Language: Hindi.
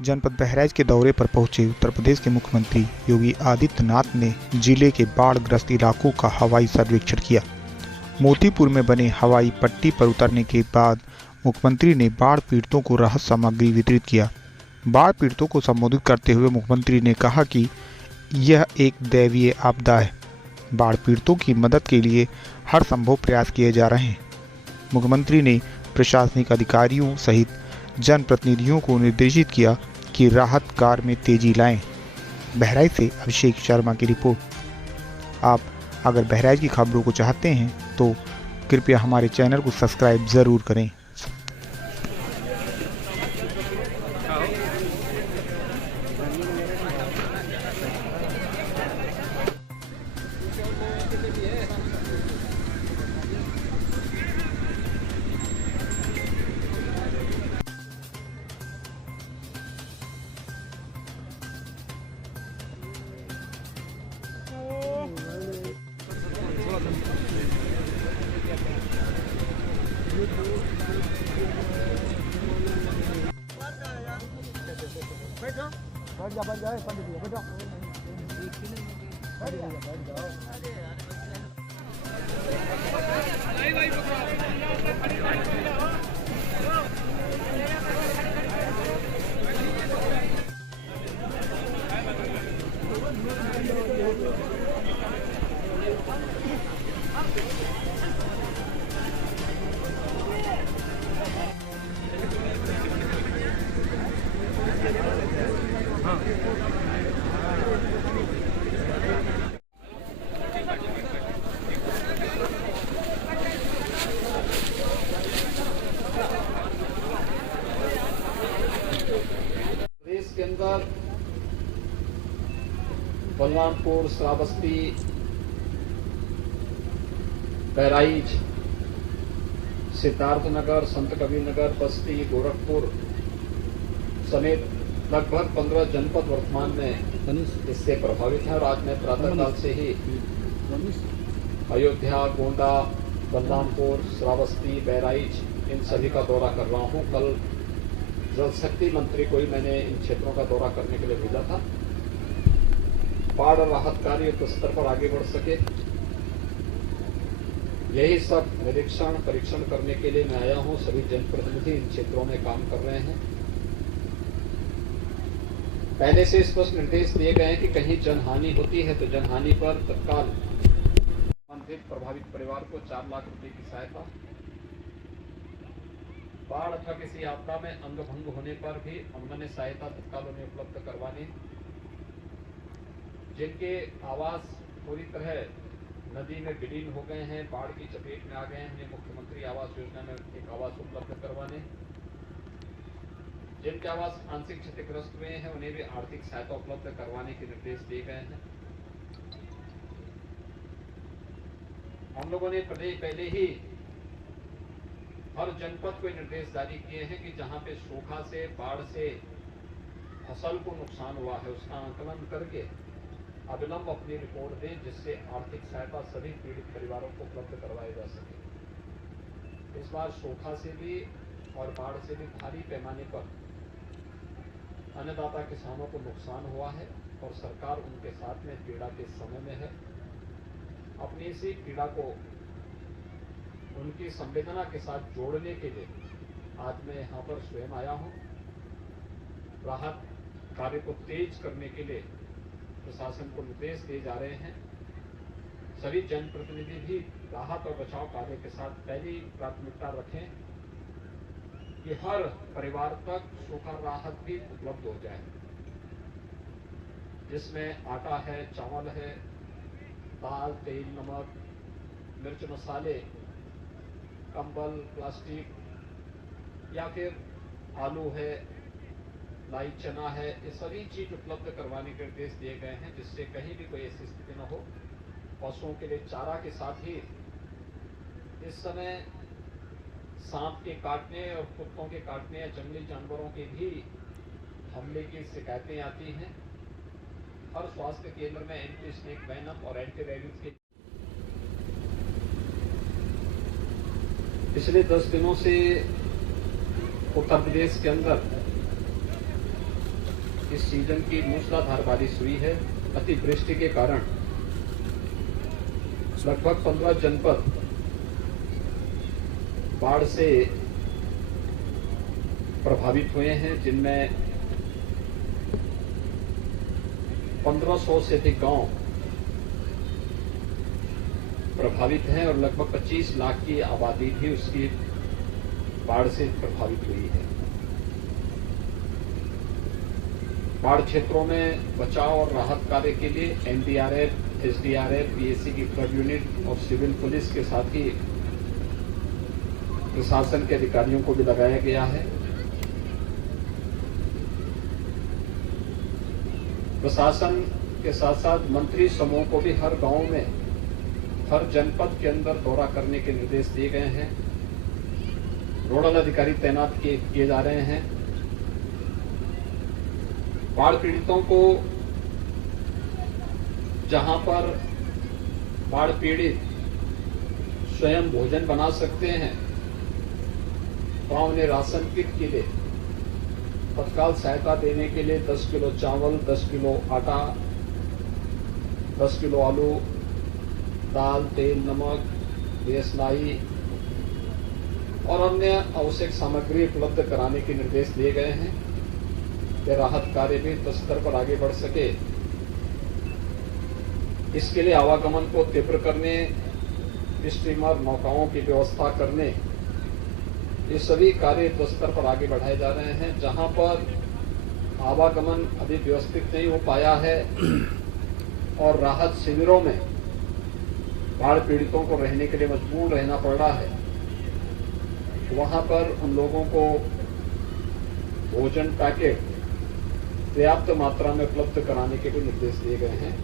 जनपद बहराइच के दौरे पर पहुंचे उत्तर प्रदेश के मुख्यमंत्री योगी आदित्यनाथ ने जिले के बाढ़ ग्रस्त इलाकों का हवाई सर्वेक्षण किया। मोतीपुर में बने हवाई पट्टी पर उतरने के बाद मुख्यमंत्री ने बाढ़ पीड़ितों को राहत सामग्री वितरित किया। बाढ़ पीड़ितों को संबोधित करते हुए मुख्यमंत्री ने कहा कि यह एक दैवीय आपदा है। बाढ़ पीड़ितों की मदद के लिए हर संभव प्रयास किए जा रहे हैं। मुख्यमंत्री ने प्रशासनिक अधिकारियों सहित जनप्रतिनिधियों को निर्देशित किया कि राहत कार्य में तेजी लाएं। बहराइच से अभिषेक शर्मा की रिपोर्ट। आप अगर बहराइच की खबरों को चाहते हैं तो कृपया हमारे चैनल को सब्सक्राइब ज़रूर करें। बैठ जाए बैठ जाओ। देश के अंदर बलरामपुर, श्रावस्ती, बहराइच, सिद्धार्थनगर, संत कबीरनगर, बस्ती, गोरखपुर समेत लगभग 15 जनपद वर्तमान में इससे प्रभावित है। और आज मैं प्रातःकाल से ही अयोध्या, गोंडा, बलरामपुर, श्रावस्ती, बहराइच इन सभी का दौरा कर रहा हूं। कल जल शक्ति मंत्री को ही मैंने इन क्षेत्रों का दौरा करने के लिए भेजा था। बाढ़ और राहत कार्य युद्ध स्तर पर आगे बढ़ सके, यही सब निरीक्षण परीक्षण करने के लिए मैं आया हूं। सभी जनप्रतिनिधि इन क्षेत्रों में काम कर रहे हैं। पहले से स्पष्ट निर्देश दिए गए हैं कि कहीं जनहानि होती है तो जनहानि पर तत्काल संबंधित प्रभावित परिवार को 4 लाख रुपए की सहायता, बाढ़ अथवा किसी आपदा में अंग भंग होने पर भी अन्य सहायता तत्काल उन्हें उपलब्ध करवाने, जिनके आवास पूरी तरह नदी में विलीन हो गए हैं, बाढ़ की चपेट में आ गए हैं, उन्हें मुख्यमंत्री आवास योजना में एक आवास उपलब्ध करवाने, जिनके आवास आंशिक क्षतिग्रस्त हुए हैं उन्हें भी आर्थिक सहायता उपलब्ध करवाने के निर्देश दिए गए हैं। हम लोगों ने पहले ही हर जनपद को निर्देश जारी किए हैं कि जहां पे सूखा से, बाढ़ से फसल को नुकसान हुआ है उसका आंकलन करके अविलंब अपनी रिपोर्ट दें, जिससे आर्थिक सहायता सभी पीड़ित परिवारों को उपलब्ध करवाई जा सके। इस बार सूखा से भी और बाढ़ से भी भारी पैमाने पर अन्नदाता किसानों को नुकसान हुआ है और सरकार उनके साथ में पीड़ा के समय में है। अपनी इसी पीड़ा को उनकी संवेदना के साथ जोड़ने के लिए आज मैं यहाँ पर स्वयं आया हूँ। राहत कार्य को तेज करने के लिए प्रशासन को निर्देश दिए जा रहे हैं। सभी जनप्रतिनिधि भी राहत और बचाव कार्य के साथ पहली प्राथमिकता रखें कि हर परिवार तक सूखा राहत भी उपलब्ध हो जाए, जिसमें आटा है, चावल है, दाल, तेल, नमक, मिर्च मसाले, कंबल, प्लास्टिक या फिर आलू है, लाई चना है, ये सभी चीज उपलब्ध करवाने के निर्देश दिए गए हैं, जिससे कहीं भी कोई ऐसी स्थिति न हो। पशुओं के लिए चारा के साथ ही इस समय सांप के काटने और कुत्तों के काटने या जंगली जानवरों के भी हमले की शिकायतें आती हैं। हर स्वास्थ्य केंद्र में एंटी स्नेक वेनम और एंटी रेबीज के पिछले 10 दिनों से उत्तर प्रदेश के अंदर इस सीजन की मूसलाधार बारिश हुई है। अतिवृष्टि के कारण लगभग 15 जनपद बाढ़ से प्रभावित हुए हैं, जिनमें 1500 से अधिक गांव प्रभावित हैं और लगभग 25 लाख की आबादी भी उसकी बाढ़ से प्रभावित हुई है। बाढ़ क्षेत्रों में बचाव और राहत कार्य के लिए एनडीआरएफ, एसडीआरएफ, पीएसी की फ्लड यूनिट और सिविल पुलिस के साथ ही प्रशासन के अधिकारियों को भी लगाया गया है। प्रशासन के साथ साथ मंत्री समूह को भी हर गांव में, हर जनपद के अंदर दौरा करने के निर्देश दिए गए हैं। नोडल अधिकारी तैनात किए जा रहे हैं। बाढ़ पीड़ितों को जहां पर बाढ़ पीड़ित स्वयं भोजन बना सकते हैं, वहां उन्हें राशन किट के लिए तत्काल सहायता देने के लिए 10 किलो चावल, 10 किलो आटा, 10 किलो आलू, दाल, तेल, नमक, देशलाई और अन्य आवश्यक सामग्री उपलब्ध कराने के निर्देश दिए गए हैं। यह राहत कार्य भी स्तर पर आगे बढ़ सके, इसके लिए आवागमन को तीव्र करने, स्टीमर नौकाओं की व्यवस्था करने, ये सभी कार्य स्तर पर आगे बढ़ाए जा रहे हैं। जहां पर आवागमन अभी व्यवस्थित नहीं हो पाया है और राहत शिविरों में बाढ़ पीड़ितों को रहने के लिए मजबूर रहना पड़ रहा है, वहां पर उन लोगों को भोजन पैकेट पर्याप्त मात्रा में उपलब्ध कराने के भी निर्देश दिए गए हैं।